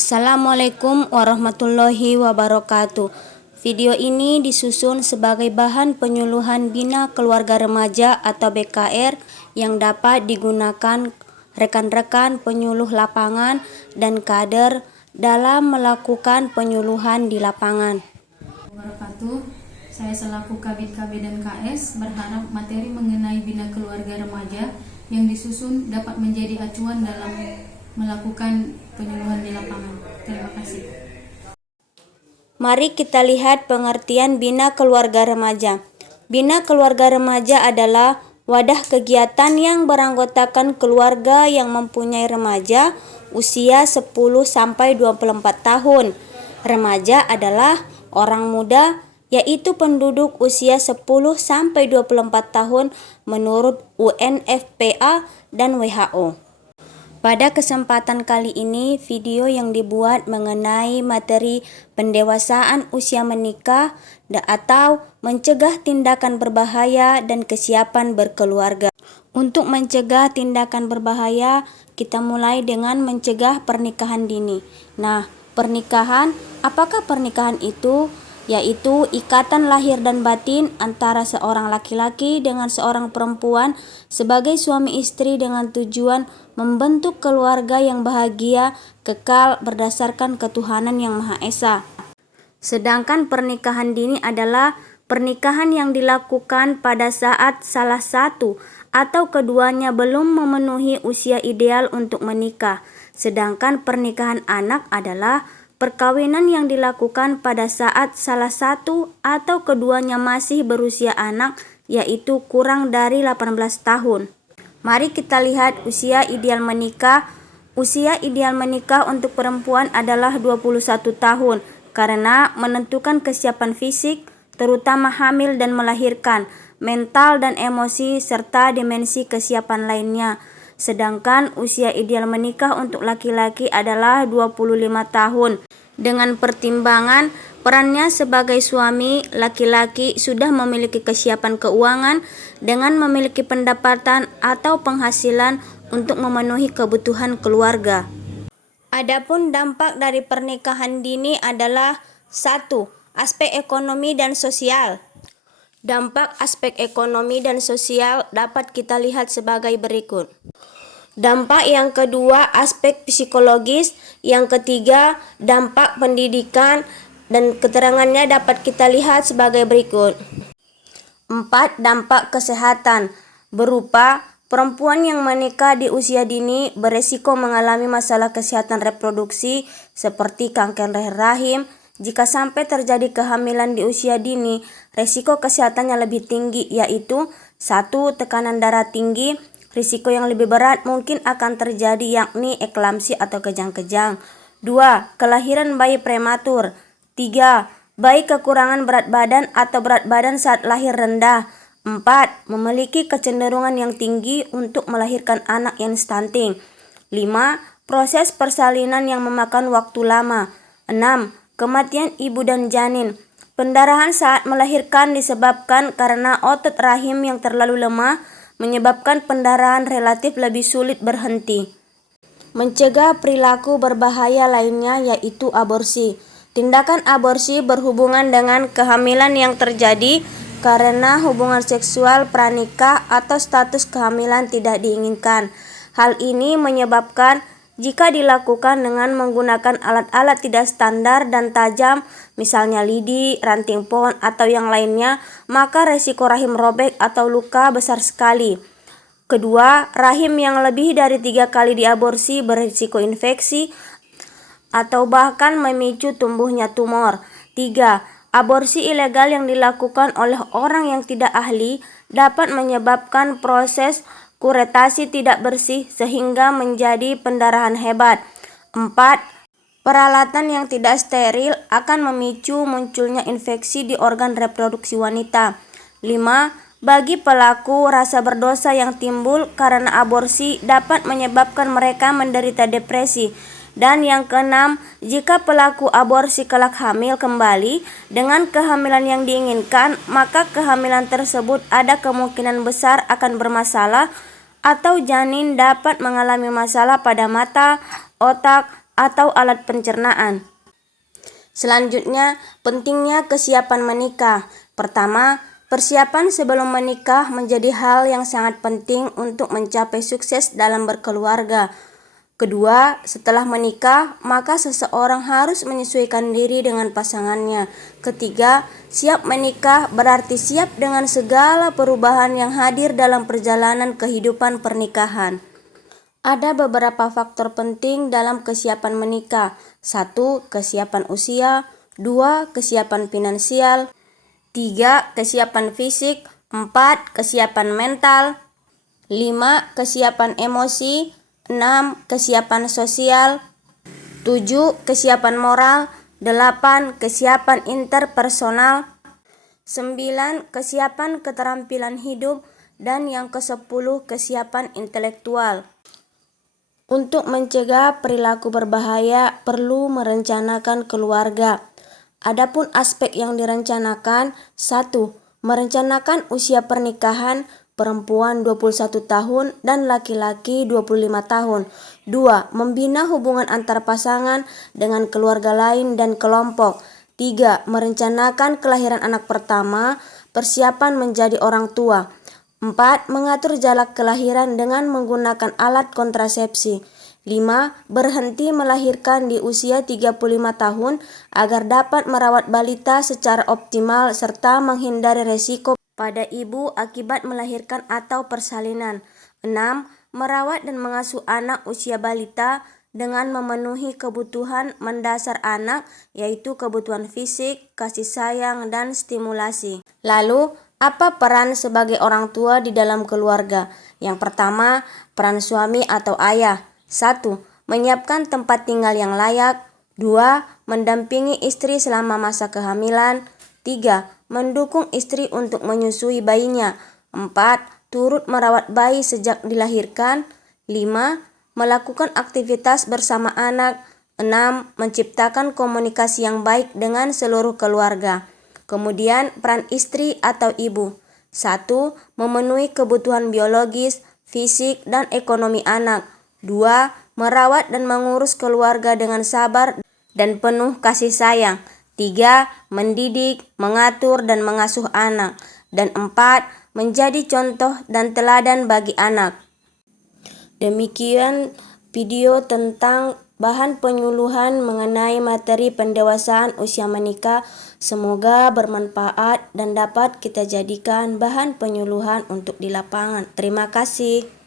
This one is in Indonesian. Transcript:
Assalamualaikum warahmatullahi wabarakatuh. Video ini disusun sebagai bahan penyuluhan Bina Keluarga Remaja atau BKR yang dapat digunakan rekan-rekan penyuluh lapangan dan kader dalam melakukan penyuluhan di lapangan. Saya selaku Kabid KB dan KS berharap materi mengenai Bina Keluarga Remaja yang disusun dapat menjadi acuan dalam melakukan penyuluhan di lapangan. Terima kasih. Mari kita lihat pengertian Bina Keluarga Remaja. Bina Keluarga Remaja adalah wadah kegiatan yang beranggotakan keluarga yang mempunyai remaja usia 10-24 tahun. Remaja adalah orang muda, yaitu penduduk usia 10-24 tahun menurut UNFPA dan WHO. Pada kesempatan kali ini, video yang dibuat mengenai materi pendewasaan usia menikah atau mencegah tindakan berbahaya dan kesiapan berkeluarga. Untuk mencegah tindakan berbahaya, kita mulai dengan mencegah pernikahan dini. Nah, pernikahan, apakah pernikahan itu? Yaitu ikatan lahir dan batin antara seorang laki-laki dengan seorang perempuan sebagai suami istri dengan tujuan membentuk keluarga yang bahagia, kekal berdasarkan ketuhanan yang Maha Esa. Sedangkan pernikahan dini adalah pernikahan yang dilakukan pada saat salah satu atau keduanya belum memenuhi usia ideal untuk menikah. Sedangkan pernikahan anak adalah perkawinan yang dilakukan pada saat salah satu atau keduanya masih berusia anak, yaitu kurang dari 18 tahun. Mari kita lihat usia ideal menikah. Usia ideal menikah untuk perempuan adalah 21 tahun karena menentukan kesiapan fisik, terutama hamil dan melahirkan, mental dan emosi, serta dimensi kesiapan lainnya. Sedangkan usia ideal menikah untuk laki-laki adalah 25 tahun. Dengan pertimbangan perannya sebagai suami, laki-laki sudah memiliki kesiapan keuangan dengan memiliki pendapatan atau penghasilan untuk memenuhi kebutuhan keluarga. Adapun dampak dari pernikahan dini adalah 1. Aspek ekonomi dan sosial. Dampak aspek ekonomi dan sosial dapat kita lihat sebagai berikut. Dampak yang kedua, aspek psikologis. Yang ketiga, dampak pendidikan, dan keterangannya dapat kita lihat sebagai berikut. 4. Dampak kesehatan, berupa perempuan yang menikah di usia dini beresiko mengalami masalah kesehatan reproduksi seperti kanker rahim. Jika sampai terjadi kehamilan di usia dini, resiko kesehatannya lebih tinggi, yaitu 1. Tekanan darah tinggi. Risiko yang lebih berat mungkin akan terjadi, yakni eklamsi atau kejang-kejang. 2. Kelahiran bayi prematur. 3. Bayi kekurangan berat badan atau berat badan saat lahir rendah. 4. Memiliki kecenderungan yang tinggi untuk melahirkan anak yang stunting. 5. Proses persalinan yang memakan waktu lama. 6. Kematian ibu dan janin. Pendarahan saat melahirkan disebabkan karena otot rahim yang terlalu lemah, menyebabkan pendarahan relatif lebih sulit berhenti. Mencegah perilaku berbahaya lainnya yaitu aborsi. Tindakan aborsi berhubungan dengan kehamilan yang terjadi karena hubungan seksual pranikah atau status kehamilan tidak diinginkan. Hal ini menyebabkan jika dilakukan dengan menggunakan alat-alat tidak standar dan tajam, misalnya lidi, ranting pohon, atau yang lainnya, maka resiko rahim robek atau luka besar sekali. Kedua, rahim yang lebih dari 3 kali diaborsi berisiko infeksi atau bahkan memicu tumbuhnya tumor. 3. Aborsi ilegal yang dilakukan oleh orang yang tidak ahli dapat menyebabkan proses kuretasi tidak bersih sehingga menjadi pendarahan hebat. 4. Peralatan yang tidak steril akan memicu munculnya infeksi di organ reproduksi wanita. 5. Bagi pelaku, rasa berdosa yang timbul karena aborsi dapat menyebabkan mereka menderita depresi. Dan yang keenam, jika pelaku aborsi kelak hamil kembali dengan kehamilan yang diinginkan, maka kehamilan tersebut ada kemungkinan besar akan bermasalah atau janin dapat mengalami masalah pada mata, otak, atau alat pencernaan. Selanjutnya, pentingnya kesiapan menikah. Pertama, persiapan sebelum menikah menjadi hal yang sangat penting untuk mencapai sukses dalam berkeluarga. Kedua, setelah menikah, maka seseorang harus menyesuaikan diri dengan pasangannya. Ketiga, siap menikah berarti siap dengan segala perubahan yang hadir dalam perjalanan kehidupan pernikahan. Ada beberapa faktor penting dalam kesiapan menikah. 1. Kesiapan usia. 2. Kesiapan finansial. 3. Kesiapan fisik. 4. Kesiapan mental. 5. Kesiapan emosi. 6. Kesiapan sosial. 7. Kesiapan moral. 8. Kesiapan interpersonal. 9. Kesiapan keterampilan hidup. Dan yang ke-10, kesiapan intelektual. Untuk mencegah perilaku berbahaya, perlu merencanakan keluarga. Adapun aspek yang direncanakan: 1. Merencanakan usia pernikahan, perempuan 21 tahun dan laki-laki 25 tahun. 2. Membina hubungan antar pasangan dengan keluarga lain dan kelompok. 3. Merencanakan kelahiran anak pertama, persiapan menjadi orang tua. 4. Mengatur jalak kelahiran dengan menggunakan alat kontrasepsi. 5. Berhenti melahirkan di usia 35 tahun agar dapat merawat balita secara optimal serta menghindari resiko pada ibu akibat melahirkan atau persalinan. 6. Merawat dan mengasuh anak usia balita dengan memenuhi kebutuhan mendasar anak, yaitu kebutuhan fisik, kasih sayang, dan stimulasi. Lalu, apa peran sebagai orang tua di dalam keluarga? Yang pertama, peran suami atau ayah. 1. Menyiapkan tempat tinggal yang layak. 2. Mendampingi istri selama masa kehamilan. 3. Mendukung istri untuk menyusui bayinya. 4. Turut merawat bayi sejak dilahirkan. 5. Melakukan aktivitas bersama anak. 6. Menciptakan komunikasi yang baik dengan seluruh keluarga. Kemudian peran istri atau ibu. 1. Memenuhi kebutuhan biologis, fisik, dan ekonomi anak. 2. Merawat dan mengurus keluarga dengan sabar dan penuh kasih sayang. 3. Mendidik, mengatur, dan mengasuh anak. Dan 4. Menjadi contoh dan teladan bagi anak. Demikian video tentang bahan penyuluhan mengenai materi pendewasaan usia menikah. Semoga bermanfaat dan dapat kita jadikan bahan penyuluhan untuk di lapangan. Terima kasih.